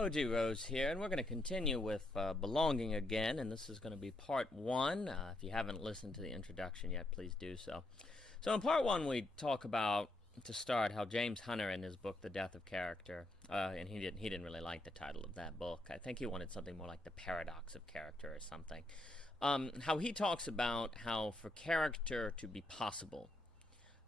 OG Rose here, and we're going to continue with belonging again, and this is going to be part one. If you haven't listened to the introduction yet, please do so. So in part one, we talk about, to start, how James Hunter in his book, The Death of Character, and he didn't really like the title of that book. I think he wanted something more like The Paradox of Character or something. How he talks about how for character to be possible,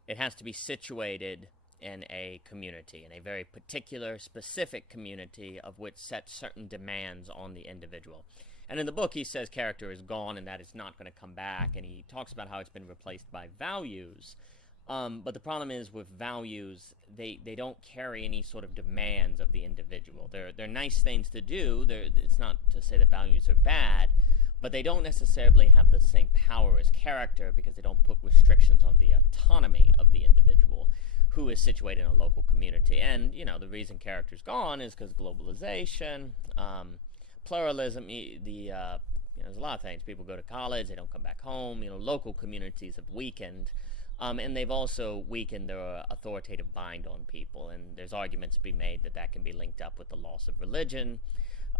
it has to be situated in a community, in a very particular, specific community of which sets certain demands on the individual. And in the book, he says character is gone and that it's not going to come back, and he talks about how it's been replaced by values. But the problem is with values, they don't carry any sort of demands of the individual. They're nice things to do. It's not to say that values are bad, but they don't necessarily have the same power as character because they don't put restrictions on the autonomy of the individual who is situated in a local community. And, the reason character's gone is because globalization, pluralism, there's a lot of things. People go to college, they don't come back home. Local communities have weakened, and they've also weakened their authoritative bind on people. And there's arguments to be made that can be linked up with the loss of religion.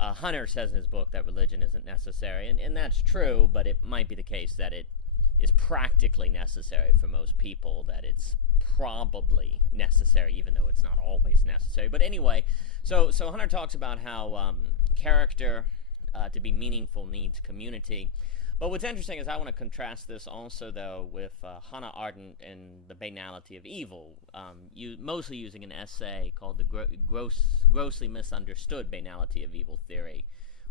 Hunter says in his book that religion isn't necessary, and that's true, but it might be the case that it is practically necessary for most people, that it's probably necessary, even though it's not always necessary. But anyway, so Hunter talks about how character, to be meaningful, needs community. But what's interesting is I want to contrast this also, though, with Hannah Arendt and the banality of evil, mostly using an essay called The Grossly Misunderstood Banality of Evil Theory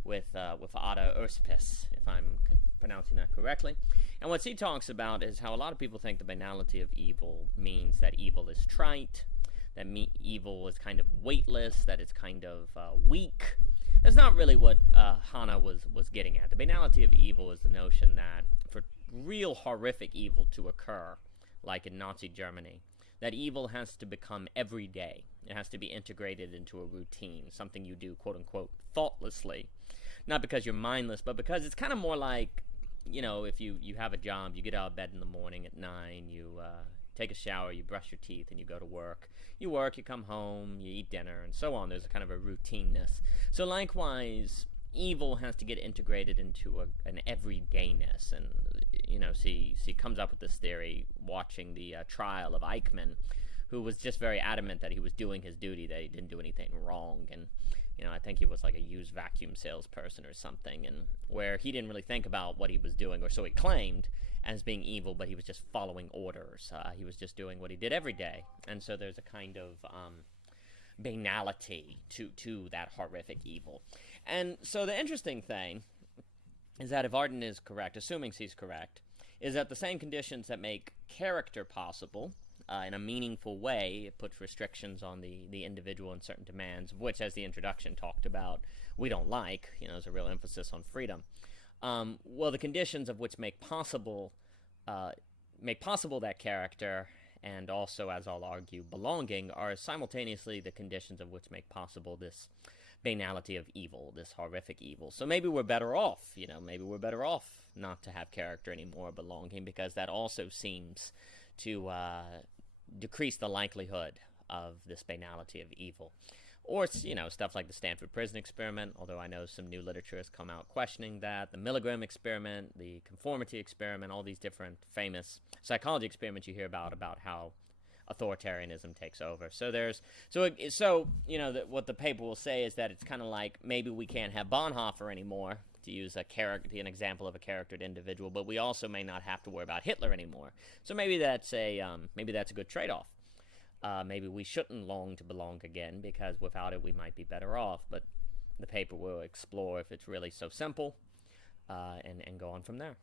with Ada Urspis, if I'm pronouncing that correctly. And what he talks about is how a lot of people think the banality of evil means that evil is trite, that evil is kind of weightless, that it's kind of weak. That's not really what Hannah was getting at. The banality of evil is the notion that for real horrific evil to occur, like in Nazi Germany, that evil has to become everyday. It has to be integrated into a routine, something you do, quote-unquote, thoughtlessly. Not because you're mindless, but because it's kind of more like, if you have a job, you get out of bed in the morning at 9, you take a shower, you brush your teeth, and you go to work. You work, you come home, you eat dinner, and so on. There's a kind of a routineness. So likewise, evil has to get integrated into an everydayness. And, she comes up with this theory watching the trial of Eichmann, who was just very adamant that he was doing his duty, that he didn't do anything wrong. And, I think he was like a used vacuum salesperson or something, and where he didn't really think about what he was doing, or so he claimed, as being evil, but he was just following orders. He was just doing what he did every day. And so there's a kind of banality to that horrific evil. And so the interesting thing is that if Arendt is correct, assuming she's correct, is that the same conditions that make character possible in a meaningful way, it puts restrictions on the individual and certain demands, which, as the introduction talked about, we don't like. There's a real emphasis on freedom. The conditions of which make possible that character, and also, as I'll argue, belonging, are simultaneously the conditions of which make possible this banality of evil, this horrific evil. So maybe we're better off, maybe we're better off not to have character anymore, belonging, because that also seems to decrease the likelihood of this banality of evil. Or, stuff like the Stanford Prison Experiment, although I know some new literature has come out questioning that, the Milgram Experiment, the Conformity Experiment, all these different famous psychology experiments you hear about how authoritarianism takes over. What the paper will say is that it's kind of like maybe we can't have Bonhoeffer anymore, to use an example of a charactered individual, but we also may not have to worry about Hitler anymore. So maybe that's a good trade-off. Maybe we shouldn't long to belong again, because without it we might be better off. But the paper will explore if it's really so simple, and go on from there.